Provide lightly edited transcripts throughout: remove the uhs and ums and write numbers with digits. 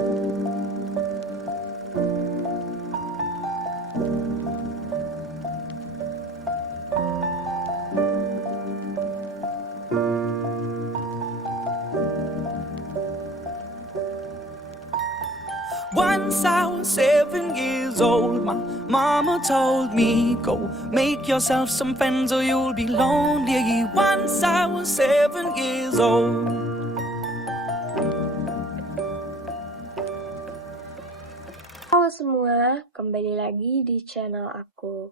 Once I was 7 years old, my mama told me, go make yourself some friends or you'll be lonely. Once I was 7 years old. Halo semua, kembali lagi di channel aku.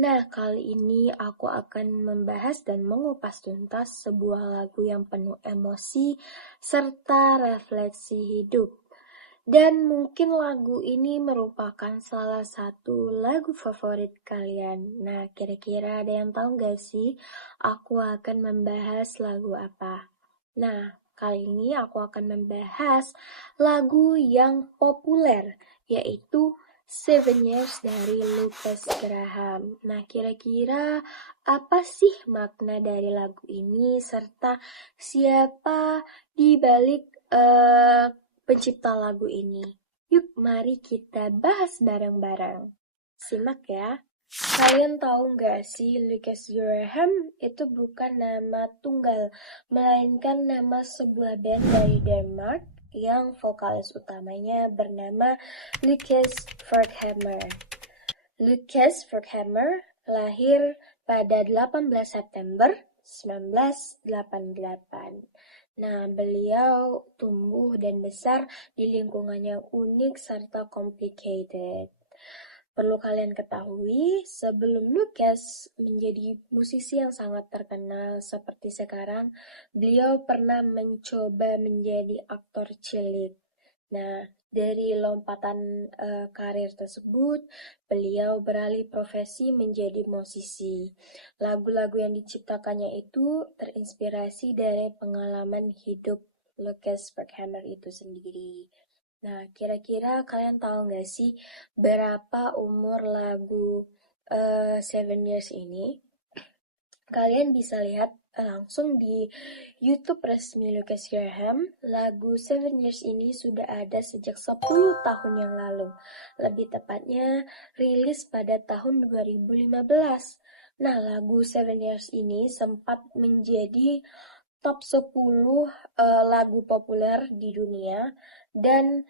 Nah, kali ini aku akan membahas dan mengupas tuntas sebuah lagu yang penuh emosi serta refleksi hidup. Dan mungkin lagu ini merupakan salah satu lagu favorit kalian. Nah, kira-kira ada yang tahu gak sih aku akan membahas lagu apa? Nah, kali ini aku akan membahas lagu yang populer, yaitu 7 Years dari Lukas Graham. Nah, kira-kira apa sih makna dari lagu ini, serta siapa di balik pencipta lagu ini? Yuk, mari kita bahas bareng-bareng. Simak ya. Kalian tahu nggak sih, Lukas Graham itu bukan nama tunggal, melainkan nama sebuah band dari Denmark yang vokalis utamanya bernama Lukas Forchhammer. Lukas Forchhammer lahir pada 18 September 1988. Nah, beliau tumbuh dan besar di lingkungan yang unik serta complicated. Perlu kalian ketahui, sebelum Lukas menjadi musisi yang sangat terkenal seperti sekarang, beliau pernah mencoba menjadi aktor cilik. Nah, dari lompatan karir tersebut, beliau beralih profesi menjadi musisi. Lagu-lagu yang diciptakannya itu terinspirasi dari pengalaman hidup Lukas Forchhammer itu sendiri. Nah, kira-kira kalian tahu nggak sih berapa umur lagu 7 Years ini? Kalian bisa lihat langsung di YouTube resmi Lukas Graham. Lagu 7 Years ini sudah ada sejak 10 tahun yang lalu. Lebih tepatnya rilis pada tahun 2015. Nah, lagu 7 Years ini sempat menjadi top 10 lagu populer di dunia dan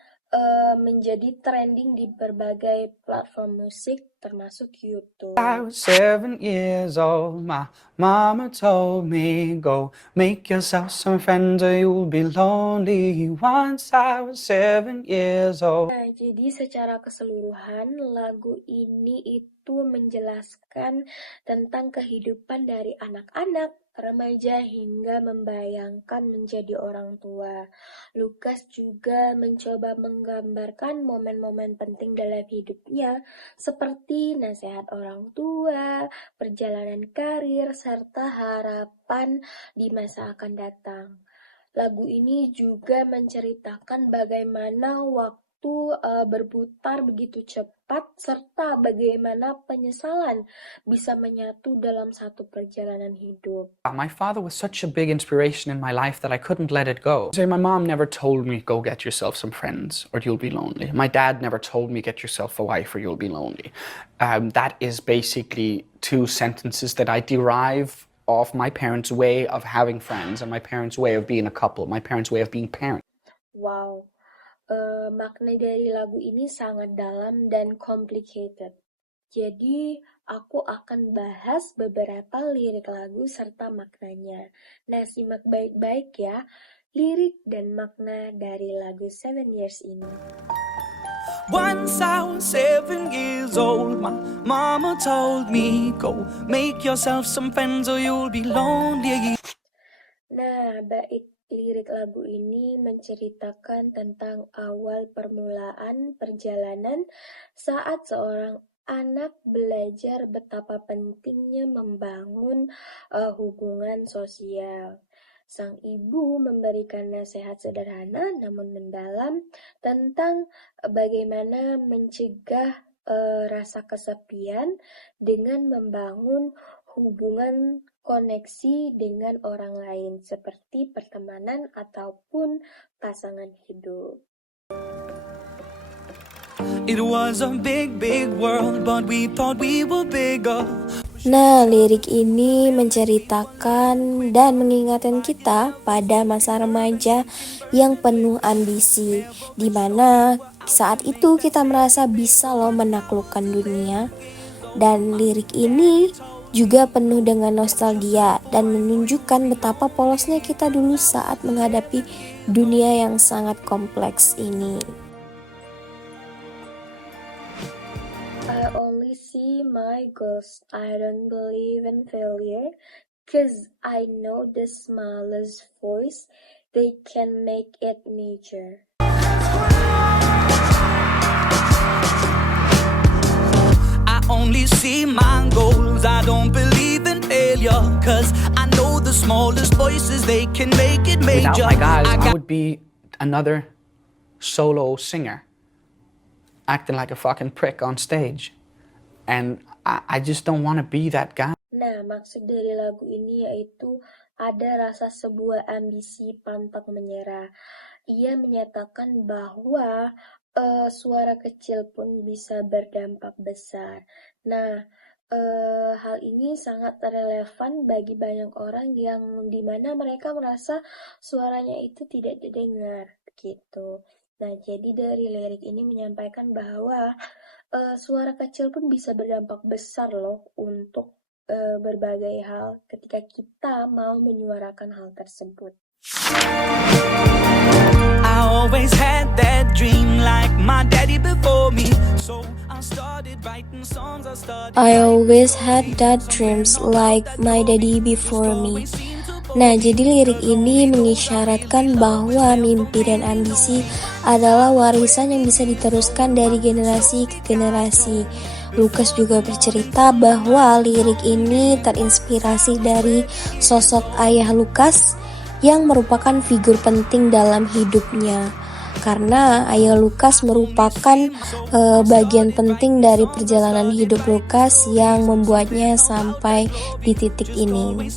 menjadi trending di berbagai platform musik termasuk YouTube. I was 7 years old, my mama told me, go make yourself some friends or you'll be lonely. Once I was 7 years old. Nah, jadi secara keseluruhan lagu ini itu menjelaskan tentang kehidupan dari anak-anak, remaja hingga membayangkan menjadi orang tua. Lukas juga mencoba menggambarkan momen-momen penting dalam hidupnya seperti nasihat orang tua, perjalanan karir, serta harapan di masa akan datang. Lagu ini juga menceritakan bagaimana waktu berputar begitu cepat serta bagaimana penyesalan bisa menyatu dalam satu perjalanan hidup. My father was such a big inspiration in my life that I couldn't let it go. So my mom never told me, go get yourself some friends or you'll be lonely. My dad never told me, get yourself a wife or you'll be lonely. That is basically two sentences that I derive of my parents' way of having friends and my parents' way of being a couple, my parents' way of being parents. Wow, makna dari lagu ini sangat dalam dan complicated. Jadi, aku akan bahas beberapa lirik lagu serta maknanya. Nah, simak baik-baik ya, lirik dan makna dari lagu 7 Years ini. Once I was 7 years old, my mama told me, go make yourself some friends or you'll be lonely. Nah, bait lirik lagu ini menceritakan tentang awal permulaan perjalanan saat seorang anak belajar betapa pentingnya membangun hubungan sosial. Sang ibu memberikan nasihat sederhana namun mendalam tentang bagaimana mencegah rasa kesepian dengan membangun hubungan koneksi dengan orang lain seperti pertemanan ataupun pasangan hidup. It was a big, big world, but we thought we were bigger. Nah, lirik ini menceritakan dan mengingatkan kita pada masa remaja yang penuh ambisi, di mana saat itu kita merasa bisa loh menaklukkan dunia. Dan lirik ini juga penuh dengan nostalgia dan menunjukkan betapa polosnya kita dulu saat menghadapi dunia yang sangat kompleks ini. I only see my goals. I don't believe in failure, 'cause I know the smallest voice, they can make it major. I only see my goals. I don't believe in failure, 'cause I know the smallest voices, they can make it major. Without my guys, I would be another solo singer, acting like a fucking prick on stage. And I just don't want to be that guy. Nah, maksud dari lagu ini yaitu ada rasa sebuah ambisi pantang menyerah. Ia menyatakan bahwa suara kecil pun bisa berdampak besar. Nah, hal ini sangat relevan bagi banyak orang yang dimana mereka merasa suaranya itu tidak didengar gitu. Nah, jadi dari lirik ini menyampaikan bahwa suara kecil pun bisa berdampak besar loh untuk berbagai hal ketika kita mau menyuarakan hal tersebut. I always had that dream like my daddy before me. So I started writing songs, I always had that dreams like my daddy before me. Nah, jadi lirik ini mengisyaratkan bahwa mimpi dan ambisi adalah warisan yang bisa diteruskan dari generasi ke generasi. Lukas juga bercerita bahwa lirik ini terinspirasi dari sosok ayah Lukas yang merupakan figur penting dalam hidupnya. Karena ayah Lukas merupakan bagian penting dari perjalanan hidup Lukas yang membuatnya sampai di titik ini.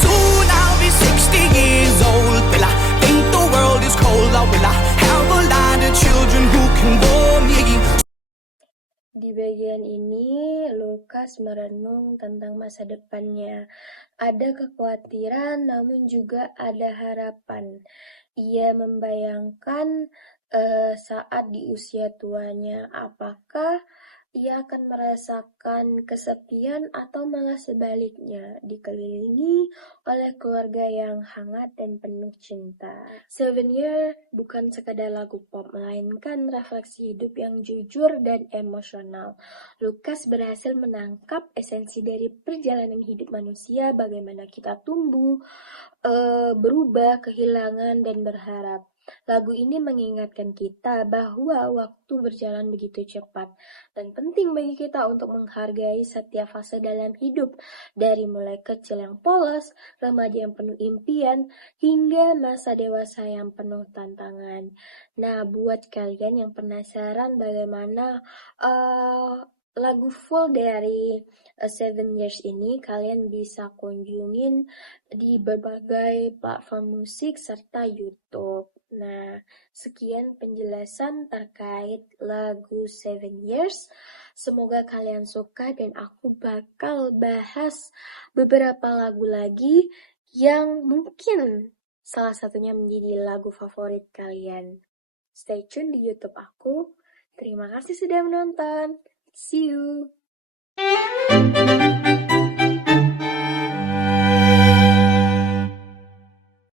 soon I'll be 60 years old. Will I think the world is cold, or will I have a lot of children who can bore me? Di bagian ini, Lukas merenung tentang masa depannya. Ada kekhawatiran, namun juga ada harapan. Ia membayangkan saat di usia tuanya, apakah ia akan merasakan kesepian atau malah sebaliknya, dikelilingi oleh keluarga yang hangat dan penuh cinta. 7 Years bukan sekadar lagu pop, melainkan refleksi hidup yang jujur dan emosional. Lukas berhasil menangkap esensi dari perjalanan hidup manusia, bagaimana kita tumbuh, berubah, kehilangan, dan berharap. Lagu ini mengingatkan kita bahwa waktu berjalan begitu cepat dan penting bagi kita untuk menghargai setiap fase dalam hidup, dari mulai kecil yang polos, remaja yang penuh impian, hingga masa dewasa yang penuh tantangan. Nah, buat kalian yang penasaran bagaimana lagu full dari 7 Years ini, kalian bisa kunjungin di berbagai platform musik serta YouTube. Nah, sekian penjelasan terkait lagu 7 Years. Semoga kalian suka dan aku bakal bahas beberapa lagu lagi yang mungkin salah satunya menjadi lagu favorit kalian. Stay tune di YouTube aku. Terima kasih sudah menonton. See you.